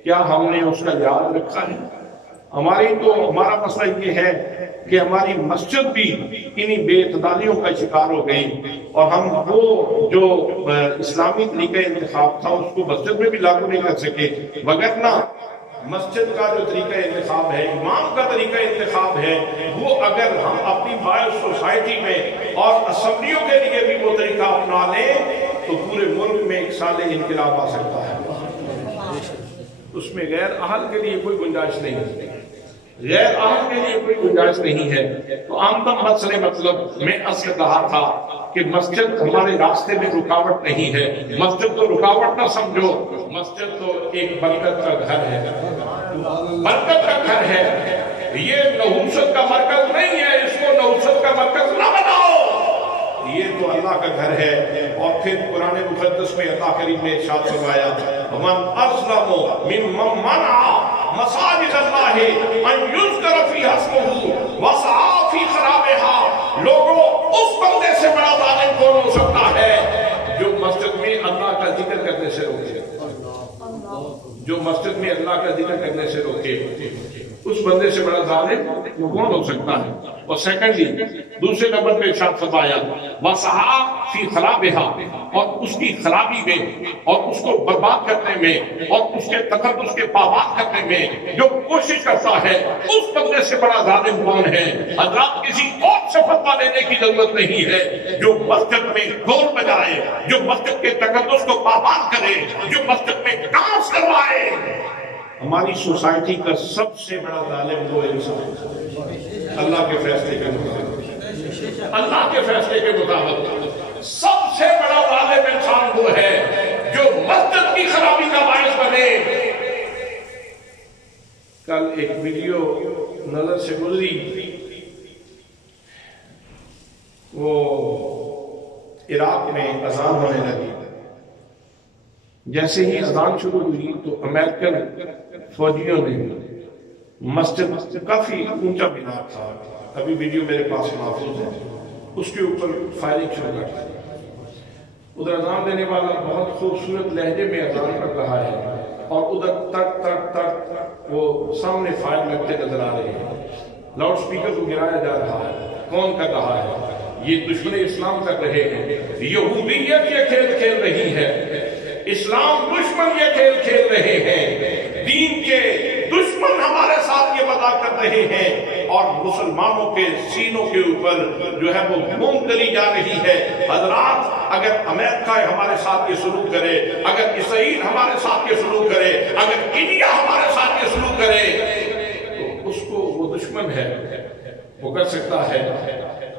کیا ہم نے اس کا یاد رکھا ہے؟ ہمارا مسئلہ یہ ہے کہ ہماری مسجد بھی انہی بے اعتدالیوں کا شکار ہو گئی، اور ہم وہ جو اسلامی طریقہ انتخاب تھا اس کو مسجد میں بھی لاگو نہیں کر سکے، وگرنہ مسجد کا جو طریقہ انتخاب ہے، امام کا طریقہ انتخاب ہے، وہ اگر ہم اپنی بائر سوسائٹی میں اور اسمبلیوں کے لیے بھی وہ طریقہ اپنا لیں تو پورے ملک میں ایک سال انقلاب آ سکتا ہے۔ اس میں غیر اہل کے لیے کوئی گنجائش نہیں ہے، غیر اہل کے لیے کوئی گنجائش نہیں ہے۔ تو عامتاً مسئلے مطلب میں عرض کر رہا تھا کہ مسجد ہمارے راستے میں رکاوٹ نہیں ہے، مسجد تو رکاوٹ نہ سمجھو، مسجد تو ایک برکت کا گھر ہے، برکت کا گھر ہے، یہ نحوست کا مرکز نہیں ہے، اس کو نحوست کا مرکز نہ بناؤ، یہ تو اللہ کا گھر ہے۔ اور پھر قرآن مقدس میں اللہ کریم نے ارشاد فرمایا وَمَنْ أَظْلَمُ مِمَّنْ مَنَعَ مَسَاجِدَ اللَّهِ أَنْ يُذْكَرَ فِيهَا اسْمُهُ وَسَعَىٰ فِي خَرَابِهَا۔ لوگوں، اس بندے سے بڑا ظالم کون ہو سکتا ہے جو مسجد میں اللہ کا ذکر کرنے سے روکے، جو مسجد میں اللہ کا ذکر کرنے سے روکے۔ اس اس بندے سے بڑا ظالم وہ کون ہو سکتا ہے؟ اور سیکنڈلی دوسرے نمبر پہ ارشاد فرمایا وَسَعَى فِي خَرَابِهَا، اور اس کی خرابی میں اور اس کو برباد کرنے میں اور اس کے تقدس کے پامال کرنے میں جو کوشش کرتا ہے، اس بندے سے بڑا ظالم کون ہے؟ حضرات کسی اور سے فتویٰ لینے کی ضرورت نہیں ہے. جو مسجد میں ڈھول بجائے، جو مسجد کے تقدس کو پامال کرے، جو مسجد میں ڈانس کروائے، ہماری سوسائٹی کا سب سے بڑا ظالم وہ انسان اللہ کے فیصلے کے مطابق، اللہ کے فیصلے کے مطابق سب سے بڑا ظالم انسان وہ ہے جو مسجد کی خرابی کا باعث بنے. کل ایک ویڈیو نظر سے گزری، وہ عراق میں اذان ہونے لگی. جیسے ہی اذان شروع ہوئی تو امریکن فوجیوں نے مسجد کافی اونچا مینار تھا، ابھی ویڈیو میرے پاس محفوظ ہے، اس کے اوپر فائرنگ شروع کر دی. ادھر اذان دینے والا بہت خوبصورت لہجے میں اذان کر رہا ہے اور ادھر تک تک تک وہ سامنے فائر لگتے نظر آ رہے ہیں. لاؤڈ سپیکر کو گرایا جا رہا ہے. کون کر رہا ہے؟ یہ دشمن اسلام کر رہے ہیں. یہودیت یہ کھیل کھیل رہی ہے، اسلام دشمن یہ کھیل کھیل رہے ہیں، دین کے دشمن ہمارے ساتھ یہ مذاق کر رہے ہیں اور مسلمانوں کے سینوں کے اوپر جو ہے وہ موم ڈلی جا رہی ہے. حضرات اگر امریکہ ہمارے ساتھ یہ سلوک کرے، اگر اسرائیل ہمارے ساتھ یہ سلوک کرے، اگر انڈیا ہمارے ساتھ یہ سلوک کرے تو اس کو وہ دشمن ہے، وہ کر سکتا ہے.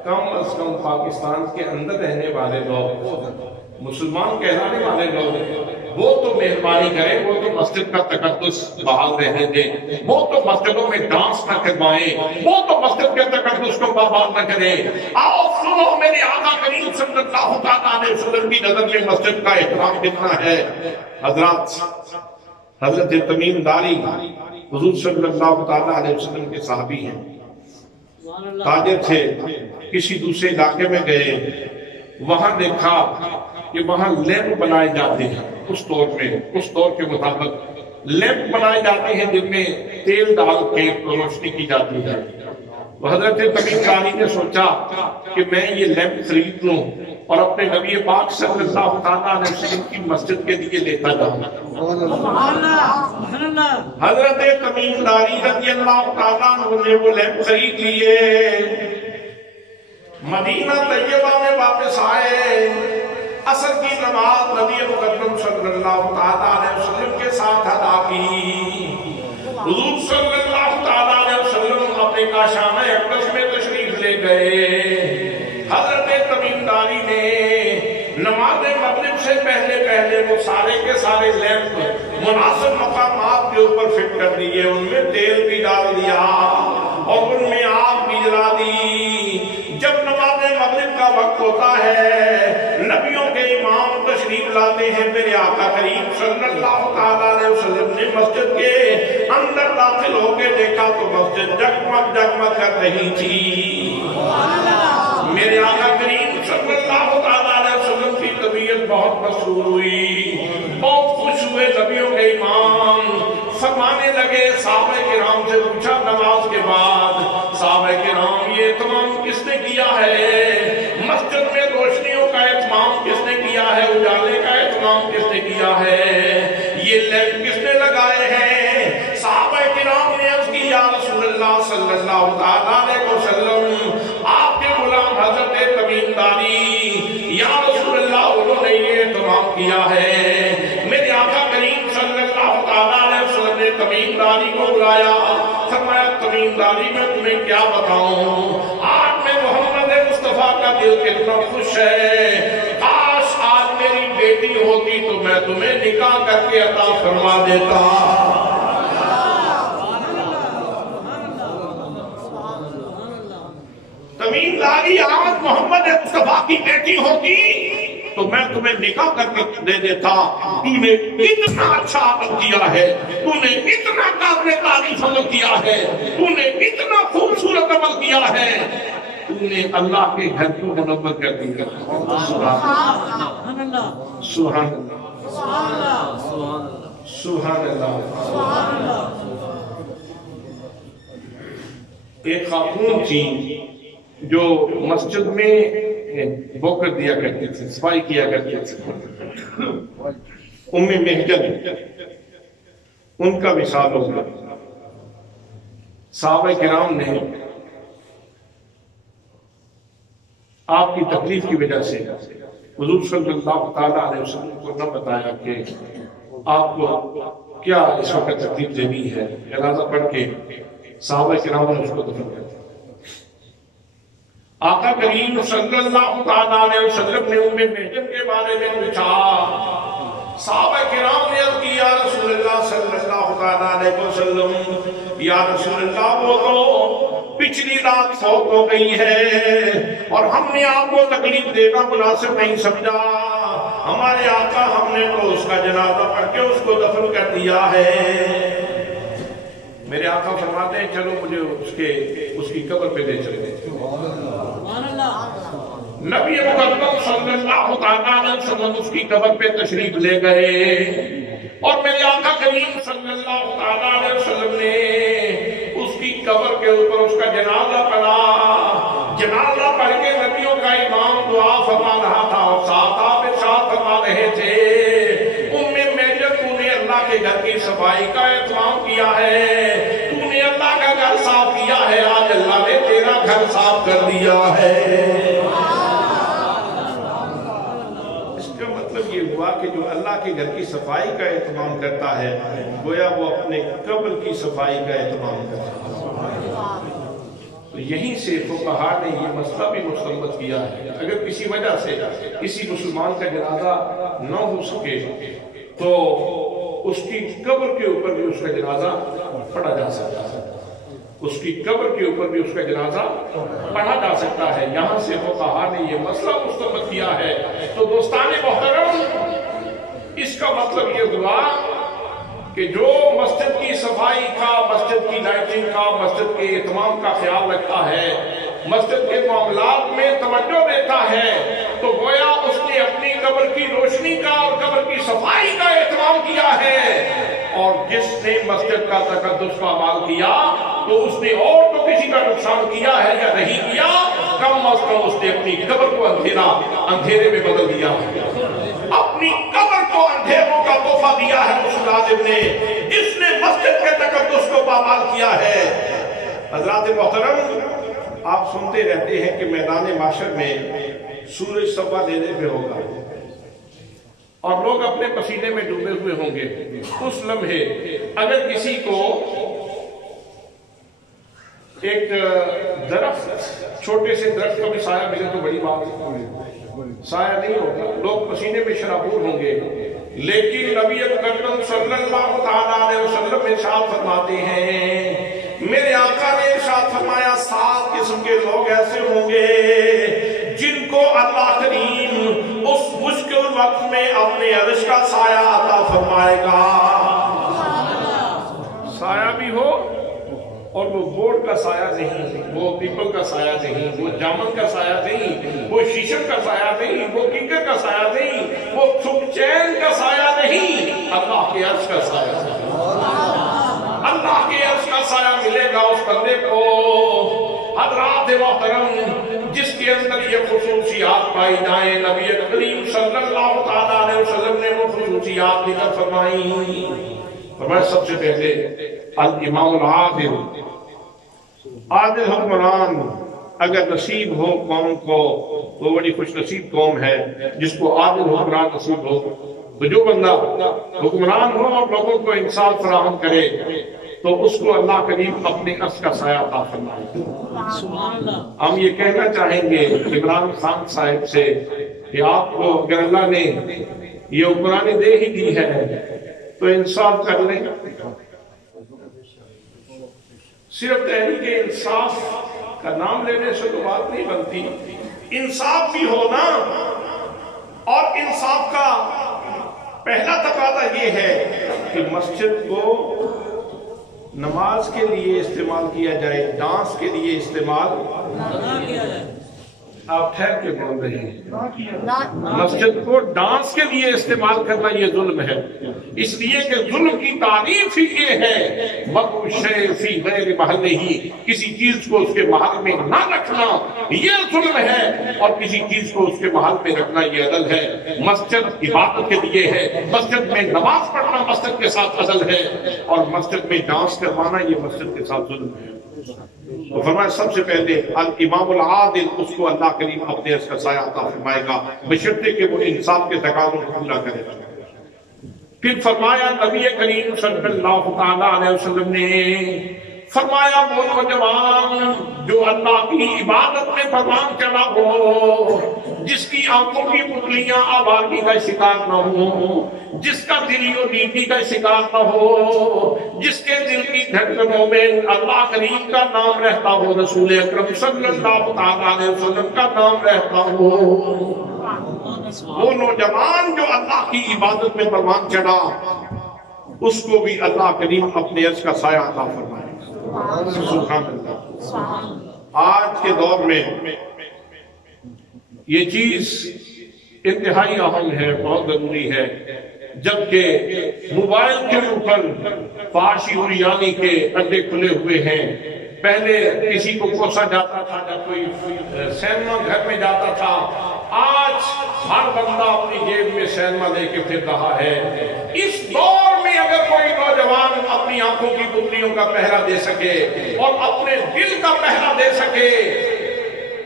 کم از کم پاکستان کے اندر رہنے والے لوگ، مسلمان کہلانے والے لوگ، وہ تو مہربانی کریں، وہ تو مسجد کا تقدس بحال رہنے دیں، وہ تو مسجدوں میں ڈانس نہ کروائیں، وہ تو مسجد کے تقدس کو برباد نہ کریں. آؤ سنو میرے آقا کریم صلی اللہ تعالیٰ علیہ وسلم کی نظر میں مسجد کا احترام کتنا ہے. حضرات حضرت تمیم داری حضور صلی اللہ تعالیٰ علیہ وسلم کے صحابی ہیں، تاجر تھے. کسی دوسرے علاقے میں گئے، وہاں دیکھا کہ وہاں لیمپ بنائے جاتے ہیں. اس دور کے مطابق لیمپ بنائے جاتے ہیں جن میں تیل ڈال کے روشنی کی جاتی ہے. حضرت تمیم داری نے سوچا کہ میں یہ لیمپ خرید لوں اور اپنے نبی پاک صلی اللہ تعالیٰ علیہ وسلم کی مسجد کے لیے لیتا جاؤں. حضرت تمیم داری رضی اللہ تعالیٰ عنہ نے وہ لیمپ خرید لیے، مدینہ طیبہ میں واپس آئے. عصر کی نماز نبی مقدم صلی اللہ تعالیٰ علیہ وسلم کے ساتھ ادا کی. حضور صلی اللہ تعالیٰ علیہ وسلم اپنے کاشانہ اقدس میں تشریف لے گئے. حضرت تمیم داری نے نماز مغرب سے پہلے وہ سارے کے سارے لیمپ مناسب مقامات کے اوپر فٹ کر دیے، ان میں تیل بھی ڈال دیا اور ان میں آگ بھی جلا دی. جب نماز مغرب کا وقت ہوتا ہے، نبیوں کے امام تشریف لاتے ہیں. میرے آقا کریم صلی اللہ تعالیٰ علیہ وسلم نے مسجد کے اندر داخل ہو کے دیکھا تو مسجد جگمگ جگمگ کر رہی تھی. میرے آقا کریم صلی اللہ تعالیٰ علیہ وسلم کی طبیعت بہت مسرور ہوئی، بہت خوش ہوئے. نبیوں کے امام فرمانے لگے. صحابہ کرام سے پوچھا نماز کے بعد، صحابہ کرام یہ تمام کس نے کیا ہے؟ مسجد میں روشنیوں کا اہتمام کس نے کیا ہے؟ اجالے کا اہتمام کس نے کیا ہے؟ یہ لیمپ کس نے لگائے ہیں؟ صحابہ کرام نے عرض کی یا رسول اللہ صلی اللہ تعالیٰ علیہ وسلم، آپ کے غلام حضرت تمیم داری، یا رسول اللہ انہوں نے یہ اہتمام کیا ہے. میرے آقا کریم صلی اللہ تعالیٰ علیہ وسلم نے تمیم داری کو بلایا، فرمایا تمیم داری میں تمہیں کیا بتاؤں، آج میں محمد مصطفیٰ کا دل کتنا خوش ہے. کاش آج میری بیٹی ہوتی تو میں تمہیں نکاح کر کے عطا فرما دیتا. تمیم داری آج محمد مصطفیٰ کی بیٹی ہوتی تو میں تمہیں نکاح کر کے دے دیتا. تو نے اتنا اچھا عمل کیا ہے، تو نے اتنا قابل تعریف عمل کیا ہے، تو نے اتنا خوبصورت عمل کیا ہے، تو نے اللہ کے گھر کو منور کر دیا. سبحان اللہ، سبحان اللہ، سبحان اللہ. ایک خاتون تھی جو مسجد میں وہ کر دیا کرتی تھی، صفائی کیا کرتی تھی، ام محجن، ان کا وصال ہو گیا۔ صحابہ کرام نے آپ کی تکلیف کی وجہ سے حضور صلی اللہ تعالیٰ علیہ وسلم کو نہ بتایا کہ آپ کو کیا اس وقت تکلیف دینی ہے۔ جنازہ پڑھ کے صحابہ کرام نے اس کو دفن کر دیا۔ آقا کریم صلی اللہ تعالیٰ علیہ وسلم نے ام محجن کے بارے میں پوچھا، صحابہ کرام نے عرض کی، یا رسول اللہ صلی اللہ تعالیٰ علیہ وسلم، یا رسول اللہ وہ تو پچھلی رات فوت ہو گئی ہے اور ہم نے آپ کو تکلیف دینا مناسب نہیں سمجھا، ہمارے آقا ہم نے تو اس کا جنازہ پڑھ کے اس کو دفن کر دیا ہے۔ میرے آقا فرماتے ہیں چلو مجھے اس کی قبر پہ لے چلے۔ نبی مکرم صلی اللہ علیہ وسلم اس کی قبر پہ تشریف لے گئے اور میرے آقا کریم صلی اللہ علیہ وسلم نے اس کی قبر کے اوپر اس کا جنازہ پڑھا۔ جنازہ پڑھ کے نبیوں کا امام دعا فرما رہا تھا اور ساتھ فرما رہے تھے، ام محجن تو نے اللہ کے گھر کی صفائی کا اہتمام کیا ہے، تو نے اللہ کا گھر صاف کیا ہے، آج اللہ نے تیرا گھر صاف کر دیا ہے۔ مطلب یہ ہوا کہ جو اللہ کے گھر کی صفائی کا اہتمام کرتا ہے گویا وہ اپنے قبر کی صفائی کا اہتمام کرتا ہے۔ تو یہیں سے فقہاء نے یہ مسئلہ بھی مستنبط کیا ہے، اگر کسی وجہ سے کسی مسلمان کا جنازہ نہ ہو سکے تو اس کی قبر کے اوپر بھی اس کا جنازہ پڑھا جا سکتا ہے، اس کی قبر کے اوپر بھی اس کا جنازہ پڑھا جا سکتا ہے۔ یہاں سے فقہاء نے یہ مسئلہ مستنبط کیا ہے۔ تو دوستان محترم، اس کا مطلب یہ ہوا کہ جو مسجد کی صفائی کا، مسجد کی لائٹنگ کا، مسجد کے اہتمام کا خیال رکھتا ہے، مسجد کے معاملات میں توجہ دیتا ہے، تو گویا اس نے اپنی قبر کی روشنی کا اور قبر کی صفائی کا اہتمام کیا ہے، اور جس نے مسجد کا تقدس کا عمل کیا تو اس نے اور تو کسی کا نقصان کیا ہے یا نہیں کیا، کم از کم اس نے اپنی قبر کو اندھیرے میں بدل دیا، اپنی قبر کو اندھیروں کا تحفہ دیا ہے اس لازم نے جس نے مسجد کے تقدس کو پامال کیا ہے۔ حضرات محترم، آپ سنتے رہتے ہیں کہ میدان محشر میں سورج سوا دینے پہ ہوگا اور لوگ اپنے پسینے میں ڈوبے ہوئے ہوں گے۔ اس لمحے اگر کسی کو ایک درخت، چھوٹے سے درخت کا بھی سایہ ملے تو بڑی بات ہے، سایہ نہیں ہوگا، لوگ پسینے میں شرابور ہوں گے، لیکن نبی اکرم صلی اللہ علیہ وسلم ارشاد فرماتے ہیں، میرے آقا نے ارشاد فرمایا 7 قسم کے لوگ ایسے ہوں گے جن کو اللہ کریم اس مشکل وقت میں اپنے عرش کا سایہ عطا فرمائے گا۔ سایہ بھی ہو اور وہ بورڈ کا سایہ نہیں، وہ پیپل کا سایہ نہیں، وہ جامن کا سایہ نہیں، وہ شیشم کا سایہ نہیں، وہ کنکر کا سایہ نہیں، وہ چین کا سایہ نہیں، اللہ کے عرش کا سایہ نہیں۔ اللہ کے عرش کا سایہ ملے گا اس بندے کو۔ حضرات محترم، جس کے اندر یہ خصوصیات پائی جائیں، نبی کریم صلی اللہ علیہ وسلم نے وہ خصوصیات ذکر فرمائی۔ فرمایا سب سے پہلے الامام العادل، عادل حکمران اگر نصیب ہو قوم کو تو بڑی خوش نصیب قوم ہے جس کو عادل حکمران نصیب ہو۔ تو جو بندہ حکمران ہو اور لوگوں کو انصاف فراہم کرے تو اس کو اللہ کریم اپنے عرش کا سایہ عطا فرمائے۔ ہم یہ کہنا چاہیں گے عمران خان صاحب سے کہ آپ کو اگر اللہ نے یہ حکمرانی دے ہی دی ہے تو انصاف کر لیں۔ صرف تحریک انصاف کا نام لینے سے تو بات نہیں بنتی، انصاف بھی ہونا، اور انصاف کا پہلا تقاضا یہ ہے کہ مسجد کو نماز کے لیے استعمال کیا جائے، ڈانس کے لیے استعمال نہ کیا جائے۔ آپ ٹھہر کے بول رہے ہیں، مسجد کو ڈانس کے لیے استعمال کرنا یہ ظلم ہے، اس لیے کہ ظلم کی تعریف ہی یہ ہے وَقْعُ الشَّيْءِ فِي غَيْرِ مَحَلِّهِ، کسی چیز کو اس کے محل میں نہ رکھنا یہ ظلم ہے، اور کسی چیز کو اس کے محل میں رکھنا یہ عدل ہے۔ مسجد عبادت کے لیے ہے، مسجد میں نماز پڑھنا مسجد کے ساتھ عدل ہے، اور مسجد میں ڈانس کروانا یہ مسجد کے ساتھ ظلم ہے۔ تو فرمایا سب سے پہلے الامام العادل، اس کو اللہ کریم اپنے عرش کا سایہ عطا فرمائے گا بشرطے کہ وہ انصاف کے تقاضوں کو پورا کرے گا۔ پھر فرمایا نبی کریم صلی اللہ تعالی علیہ وسلم نے فرمایا وہ نوجوان جو اللہ کی عبادت میں فرمان چلا ہو، جس کی آنکھوں کی پتلیاں آوارگی کا شکار نہ ہو، جس کا دل یونیتی کا شکار نہ ہو، جس کے دل کی دھڑکنوں میں اللہ کریم کا نام رہتا ہو، رسول اکرم صلی اللہ علیہ وسلم کا نام رہتا ہو، وہ نوجوان جو اللہ کی عبادت میں فرمان چڑھا اس کو بھی اللہ کریم اپنے عرش کا سایہ عطا فرمائے۔ سبحان اللہ۔ آج کے دور میں یہ چیز انتہائی اہم ہے، بہت ضروری ہے، جبکہ موبائل کے اوپر فحاشی اور یعنی کے اڈے کھلے ہوئے ہیں۔ پہلے کسی کو کوسا جاتا تھا جب کوئی سینما گھر میں جاتا تھا، آج ہر بندہ اپنی جیب میں سینما لے کے پھر رہا ہے۔ اس دور میں اگر کوئی نوجوان اپنی آنکھوں کی پتلیوں کا پہرا دے سکے اور اپنے دل کا پہرا دے سکے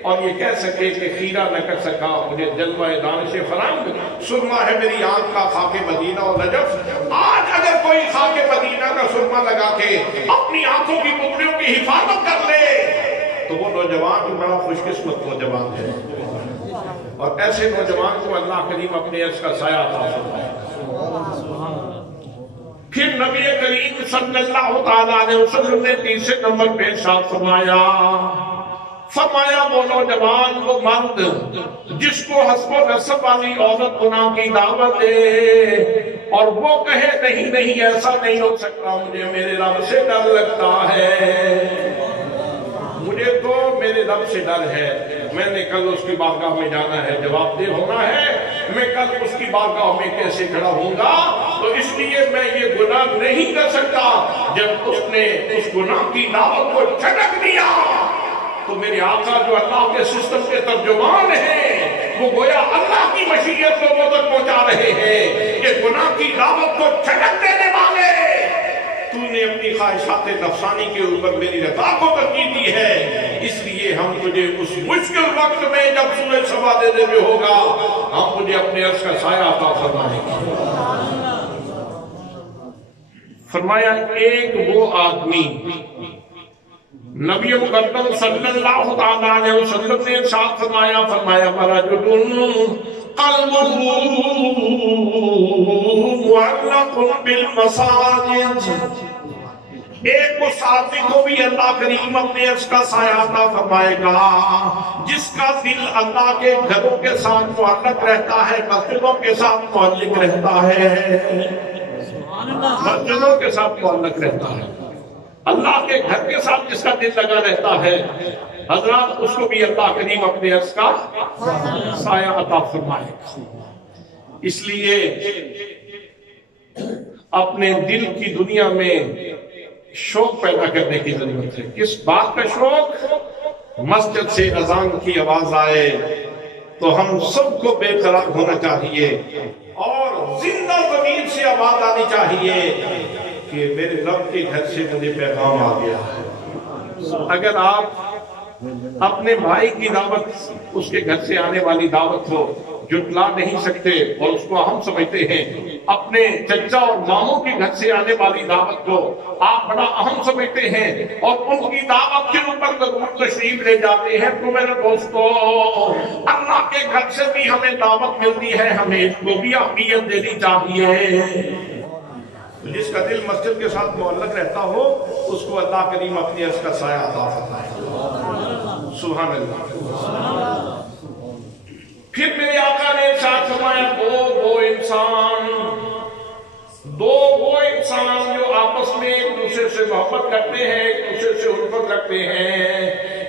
اور یہ کہہ سکے کہ خیرہ نہ کر سکا مجھے جلوہ دانش فرنگ، سرما ہے میری آنکھ کا خاک مدینہ و نجف، آج اگر کوئی خاک مدینہ کا سرما لگا کے اپنی آنکھوں کی پتلیوں کی حفاظت کر لے تو وہ نوجوان بڑا خوش قسمت نوجوان ہے، اور ایسے نوجوان کو اللہ کریم اپنے عرش کا سایہ عطا فرمائے۔ پھر نبی کریم صلی اللہ تعالی علیہ وسلم نے تیسرے نمبر پہ ارشاد فرمایا وہ نوجوان وہ مرد جس کو حسب و نسب والی عورت گناہ کی دعوت دے اور وہ کہے نہیں ایسا نہیں ہو سکتا، مجھے میرے رب سے ڈر لگتا ہے، مجھے تو میرے رب سے ڈر ہے، میں نے کل اس کی بارگاہ میں جانا ہے، جواب دہ ہونا ہے، میں کل اس کی بارگاہ میں کیسے کھڑا ہوں گا، تو اس لیے میں یہ گناہ نہیں کر سکتا۔ جب اس نے اس گناہ کی دعوت کو چھٹک دیا تو میرے آقا جو اللہ کے سسٹم کے ترجمان ہیں وہ گویا اللہ کی مشیت لوگوں تک پہنچا رہے ہیں کہ گناہ کی دعوت کو چھٹک دینے والے، تو نے اپنی خواہشات نفسانی کے اوپر میری رضا کو ترجیح دی ہے، اس لیے ہم تجھے اس مشکل وقت میں جب سورج صبا دینے میں ہوگا ہم تجھے اپنے عرش کا سایہ عطا فرمائیں گے۔ فرمایا ایک وہ آدمی، نبی مقدم صلی اللہ تعالی علیہ وسلم نے ارشاد فرمایا رجل قلبه معلق بالمساجد، ایک اس آدمی کو بھی اللہ کریم اپنے عرش کا سایہ عطا فرمائے گا جس کا دل اللہ کے گھروں کے ساتھ معلق رہتا ہے، مسجدوں کے ساتھ معلق رہتا ہے، مسجدوں کے ساتھ معلق رہتا ہے، اللہ کے گھر کے ساتھ جس کا دل لگا رہتا ہے، حضرات اس کو بھی اللہ کریم اپنے عرش کا سایہ عطا فرمائے گا۔ اس لیے اپنے دل کی دنیا میں شوق پیدا کرنے کی ضرورت ہے۔ کس بات کا شوق؟ مسجد سے اذان کی آواز آئے تو ہم سب کو بے قرار ہونا چاہیے اور زندہ ضمیر سے آواز آنی چاہیے کہ میرے رب کے گھر سے مجھے پیغام آ گیا ہے۔ اگر آپ اپنے بھائی کی دعوت، اس کے گھر سے آنے والی دعوت کو جھٹلا نہیں سکتے اور اس کو اہم سمجھتے ہیں، اپنے چچا اور ماموں کے گھر سے آنے والی دعوت کو آپ بڑا اہم سمجھتے ہیں اور ان کی دعوت کے اوپر ضرور تشریف لے جاتے ہیں، تو میرے دوستو اللہ کے گھر سے بھی ہمیں دعوت ملتی ہے، ہمیں اس کو بھی اہمیت دینی چاہیے۔ جس کا دل مسجد کے ساتھ معلق رہتا ہو اس کو اللہ کریم اپنی عرش کا سایہ عطا فرمائے۔ سبحان اللہ۔ پھر میرے آقا نے ارشاد فرمایا دو انسان جو آپس میں ایک دوسرے سے محبت کرتے ہیں، ایک دوسرے سے الفت رکھتے ہیں،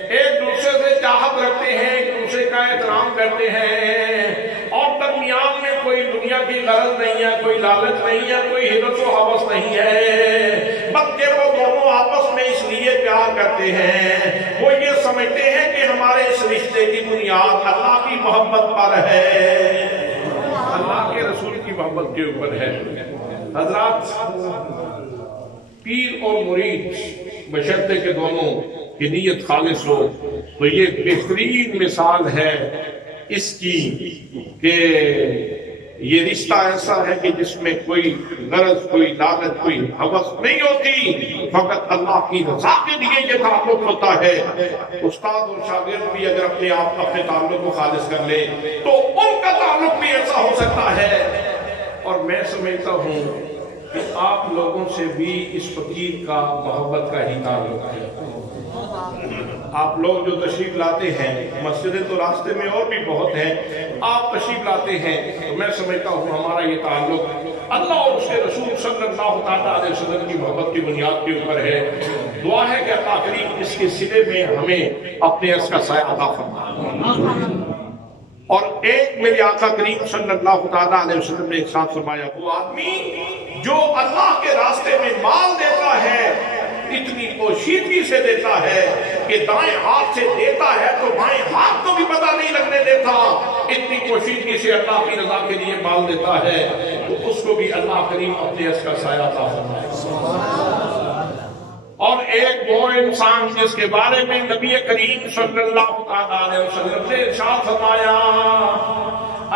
ایک دوسرے سے چاہت رکھتے ہیں، ایک دوسرے کا احترام کرتے ہیں اور درمیان میں کوئی دنیا کی غرض نہیں ہے، کوئی لالچ نہیں ہے، کوئی حرص و ہوس نہیں ہے، بلکہ وہ دونوں آپس میں اس لیے پیار کرتے ہیں، وہ یہ سمجھتے ہیں کہ ہمارے اس رشتے کی بنیاد اللہ کی محبت پر ہے، اللہ کے رسول کی محبت کے اوپر ہے۔ حضرات، پیر اور مرید بشرطے کہ دونوں کی نیت خالص ہو تو یہ بہترین مثال ہے اس کی کہ یہ رشتہ ایسا ہے کہ جس میں کوئی غرض، کوئی لالچ، کوئی ہوس نہیں ہوتی، فقط اللہ کی رضا کے لیے یہ تعلق ہوتا ہے۔ استاد اور شاگرد بھی اگر اپنے تعلق کو خالص کر لے تو ان کا تعلق بھی ایسا ہو سکتا ہے۔ اور میں سمجھتا ہوں کہ آپ لوگوں سے بھی اس فقیر کا محبت کا ہی تعلق ہے۔ آپ لوگ جو تشریف لاتے ہیں، مسجدیں تو راستے میں اور بھی بہت ہیں، آپ تشریف لاتے ہیں تو میں سمجھتا ہوں ہمارا یہ تعلق اللہ اور اس کے رسول صلی اللہ علیہ وسلم کی محبت کی بنیاد کے اوپر ہے۔ دعا ہے کہ اللہ کریم اس کے صلے میں ہمیں اپنے عرش کا سایہ عطا فرمائے۔ اور ایک میرے آقا کریم صلی اللہ علیہ وسلم نے ارشاد فرمایا، وہ آدمی جو اللہ کے راستے میں مال دیتا ہے اتنی پوشیدگی سے دیتا ہے کہ دائیں ہاتھ سے دیتا ہے تو بائیں ہاتھ کو بھی پتہ نہیں لگنے دیتا، اتنی پوشیدگی سے اللہ کی رضا کے لیے مال دیتا ہے، تو اس کو بھی اللہ کریم اپنے عرش کا سایہ عطا فرمائے۔ اور ایک وہ انسان جس کے بارے میں نبی کریم صلی اللہ علیہ وسلم نے ارشاد فرمایا،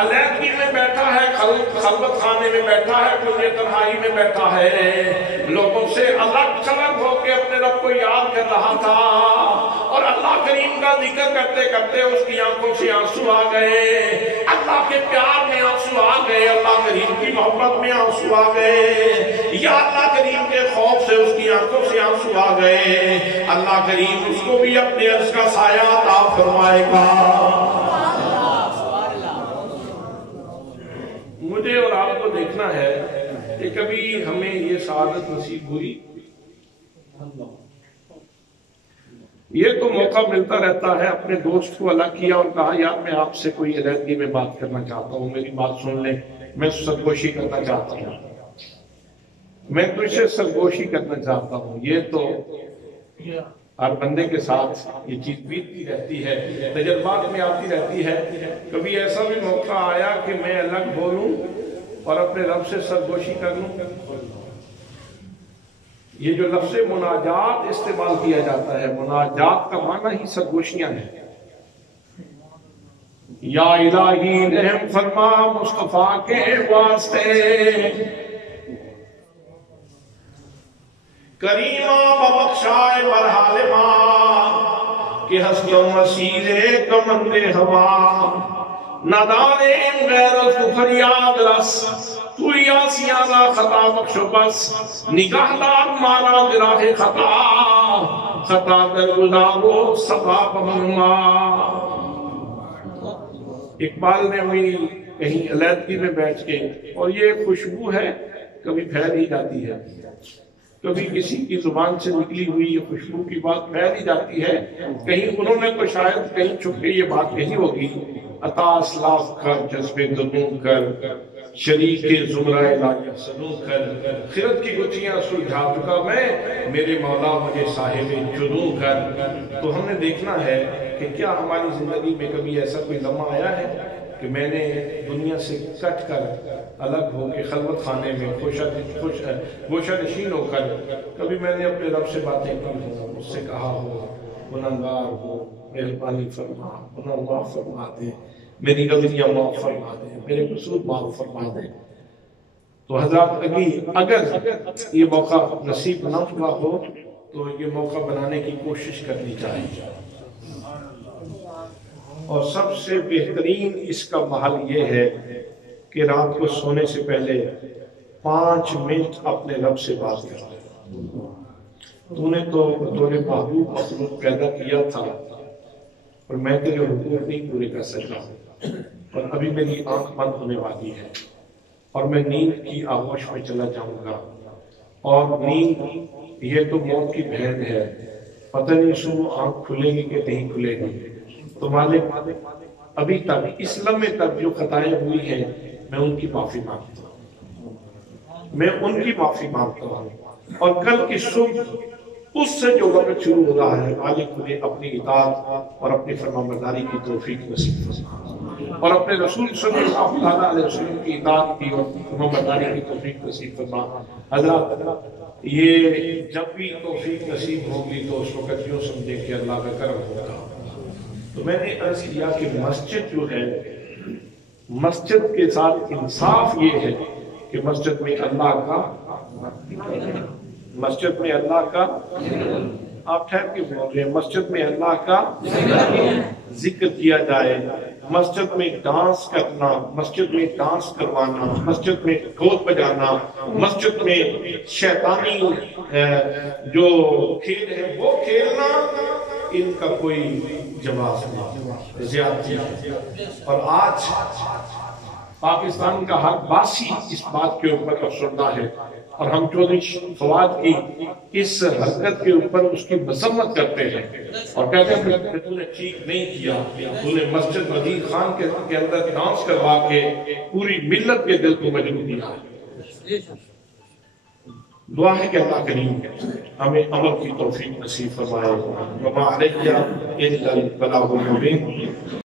علیحدگی میں بیٹھا ہے، خلوت خانے میں بیٹھا ہے، کلے تنہائی میں بیٹھا ہے، لوگوں سے الگ تھلگ ہو کے اپنے رب کو یاد کر رہا تھا، اور اللہ کریم کا ذکر کرتے کرتے اس کی آنکھوں سے آنسو آ گئے، اللہ کے پیار میں آنسو آ گئے، اللہ کریم کی محبت میں آنسو آ گئے، یا اللہ کریم کے خوف سے اس کی آنکھوں سے آنسو آ گئے، اللہ کریم اس کو بھی اپنے عرش کا سایہ عطا فرمائے گا۔ مجھے اور آپ کو دیکھنا ہے کہ کبھی ہمیں یہ سعادت نصیب ہوئی؟ یہ تو موقع ملتا رہتا ہے، اپنے دوست کو الگ کیا اور کہا یار میں آپ سے کوئی علیحدگی میں بات کرنا چاہتا ہوں، میری بات سن لیں، میں سرگوشی کرنا چاہتا ہوں، میں تجھ سے سرگوشی کرنا چاہتا ہوں۔ یہ تو ہر بندے کے ساتھ یہ چیز بیتتی رہتی ہے، تجربات میں آتی رہتی ہے۔ کبھی ایسا بھی موقع آیا کہ میں الگ بولوں اور اپنے رب سے سرگوشی کر لوں۔ یہ جو لفظ مناجات استعمال کیا جاتا ہے، مناجات کا معنی ہی سرگوشیاں ہیں۔ یا الہی رحم فرما مصطفیٰ کے واسطے، کریمہ ببخشائے برحال ماں کہ ہستوں مسیرے کمندے ہوا، ندارے غیرت فریاد رس، تو یاسیانہ خطا بخشو بس، نگاہ دار مارا براہ خطا، خطا در گزارو صفا بمنما۔ اقبال نے ہوئی کہیں علیحدگی میں بیٹھ کے، اور یہ خوشبو ہے کبھی پھیل ہی جاتی ہے، کبھی کسی کی زبان سے نکلی ہوئی یہ خوشبو کی بات پھیل ہی جاتی ہے، کہیں انہوں نے تو شاید کہیں چھپ کے یہ بات کہی ہوگی، عطا اسلاف کر جذبے دنوں کر، شریک زمرہ لایا سنوں کر، خرد کی گتھیاں سلجھا چکا میں، میرے مولا مجھے صاحب جنوں کر۔ تو ہم نے دیکھنا ہے کہ کیا ہماری زندگی میں کبھی ایسا کوئی لمحہ آیا ہے کہ میں نے دنیا سے کٹ کر الگ ہو کے خلوت خانے میں گوشہ نشین ہو کر کبھی میں نے اپنے رب سے باتیں کی ہوں، اس سے کہا ہو گناہگار ہو، مہربانی فرما، گناہ معاف فرما دے، میری غلطیاں معاف فرما دے، میرے قصور معاف فرما دے۔ تو حضرات اگر یہ موقع نصیب نہ ہوا ہو تو یہ موقع بنانے کی کوشش کرنی چاہیے، اور سب سے بہترین اس کا محل یہ ہے کہ رات کو سونے سے پہلے 5 منٹ اپنے رب سے بات کرنا۔ تو نے تو بطور محبوب مخلوق پیدا کیا تھا اور میں تیرے حقوق نہیں پورے کر سکا، اور ابھی میری آنکھ بند ہونے والی ہے اور میں نیند کی آغوش میں چلا جاؤں گا، اور نیند یہ تو موت کی بھین ہے، پتہ نہیں صبح آنکھ کھلے گی کہ نہیں کھلے گی۔ تو مالک ابھی تک اس لمحے تک جو خطائیں ہوئی ہیں میں ان کی معافی مانگتا ہوں، میں ان کی معافی مانگتا ہوں، اور کل کی صبح اس سے جو وقت شروع ہو رہا ہے مالک مجھے اپنی اطاعت اور اپنی فرمانبرداری کی توفیق نصیب فرما، اور اپنے رسول صلی اللہ علیہ وسلم کی اطاعت کی اور فرمانبرداری کی توفیق نصیب فرما۔ حضرات یہ جب بھی توفیق نصیب ہوگی تو اس وقت یوں سمجھے کہ اللہ کا کرم ہوگا۔ تو میں نے عرض کیا کہ مسجد جو ہے، مسجد کے ساتھ انصاف یہ ہے کہ مسجد میں اللہ کا آپ ٹھہر کے بول رہے ہیں، مسجد میں اللہ کا ذکر کیا جائے، مسجد میں ڈانس کرنا، مسجد میں ڈانس کروانا، مسجد میں ڈھول بجانا، مسجد میں شیطانی جو کھیل ہے وہ کھیلنا، ان کا کوئی جواز نہیں، زیادتی ہے۔ اور آج پاکستان کا ہر باسی اس بات کے اوپر افسردہ ہے، اور ہم چودھری فواد کی اس حرکت کے اوپر اس کی مذمت کرتے ہیں اور کہتے ہیں کہ تو نے ٹھیک نہیں کیا، تو نے مسجد مدین خان کے اندر ڈانس کروا کے پوری ملت کے دل کو مجروح کیا۔ دعا ہے کہ اللہ کریم ہمیں عمل کی توفیق نصیب فرمائے۔ وما علیہ الا البلاغ المبین۔